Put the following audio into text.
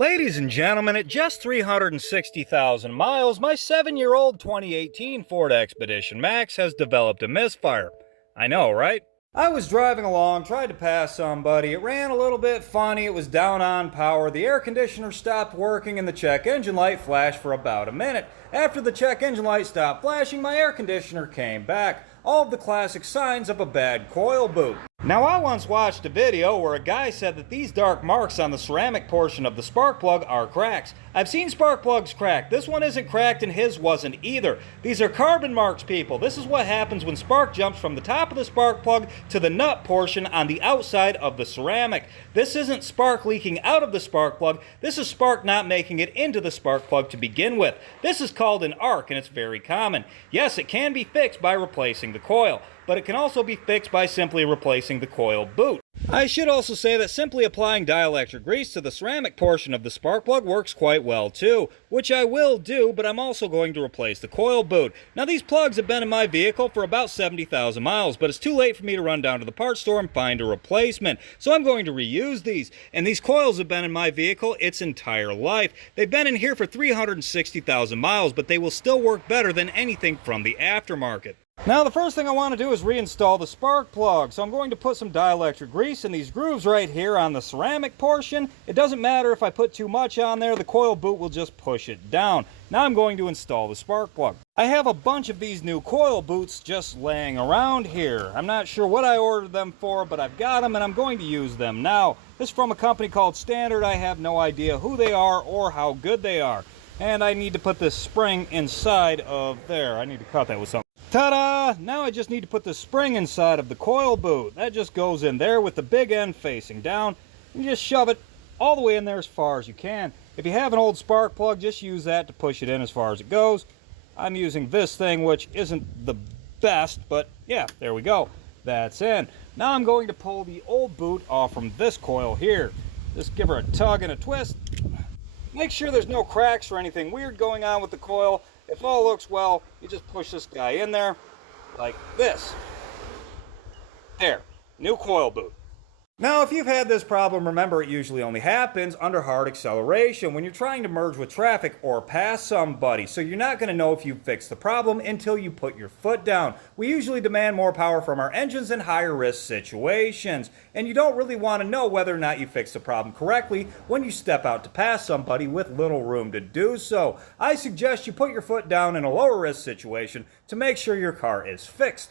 Ladies and gentlemen, at just 360,000 miles, my 7-year-old 2018 Ford Expedition Max has developed a misfire. I know, right? I was driving along, tried to pass somebody. It ran a little bit funny, it was down on power, the air conditioner stopped working, and the check engine light flashed for about a minute. After the check engine light stopped flashing, my air conditioner came back. All of the classic signs of a bad coil boot. Now, I once watched a video where a guy said that these dark marks on the ceramic portion of the spark plug are cracks. I've seen spark plugs crack. This one isn't cracked and his wasn't either. These are carbon marks, people. This is what happens when spark jumps from the top of the spark plug to the nut portion on the outside of the ceramic. This isn't spark leaking out of the spark plug. This is spark not making it into the spark plug to begin with. This is called an arc, and it's very common. Yes, it can be fixed by replacing the coil, but it can also be fixed by simply replacing the coil boot. I should also say that simply applying dielectric grease to the ceramic portion of the spark plug works quite well too, which I will do, but I'm also going to replace the coil boot. Now, these plugs have been in my vehicle for about 70,000 miles, but it's too late for me to run down to the parts store and find a replacement, so I'm going to reuse these. And these coils have been in my vehicle its entire life. They've been in here for 360,000 miles, but they will still work better than anything from the aftermarket. Now, the first thing I want to do is reinstall the spark plug. So I'm going to put some dielectric grease in these grooves right here on the ceramic portion. It doesn't matter if I put too much on there, the coil boot will just push it down. Now I'm going to install the spark plug. I have a bunch of these new coil boots just laying around here. I'm not sure what I ordered them for, but I've got them and I'm going to use them now. This is from a company called Standard. I have no idea who they are or how good they are. And I need to put this spring inside of there. I need to cut that with something. Ta-da! Now I just need to put the spring inside of the coil boot. That just goes in there with the big end facing down. You just shove it all the way in there as far as you can. If you have an old spark plug, just use that to push it in as far as it goes. I'm using this thing, which isn't the best, but yeah, there we go. That's in. Now I'm going to pull the old boot off from this coil here. Just give her a tug and a twist. Make sure there's no cracks or anything weird going on with the coil. If all looks well, you just push this guy in there like this. There, new coil boot. Now, if you've had this problem, remember it usually only happens under hard acceleration when you're trying to merge with traffic or pass somebody. So you're not going to know if you fixed the problem until you put your foot down. We usually demand more power from our engines in higher risk situations. And you don't really want to know whether or not you fixed the problem correctly when you step out to pass somebody with little room to do so. I suggest you put your foot down in a lower risk situation to make sure your car is fixed.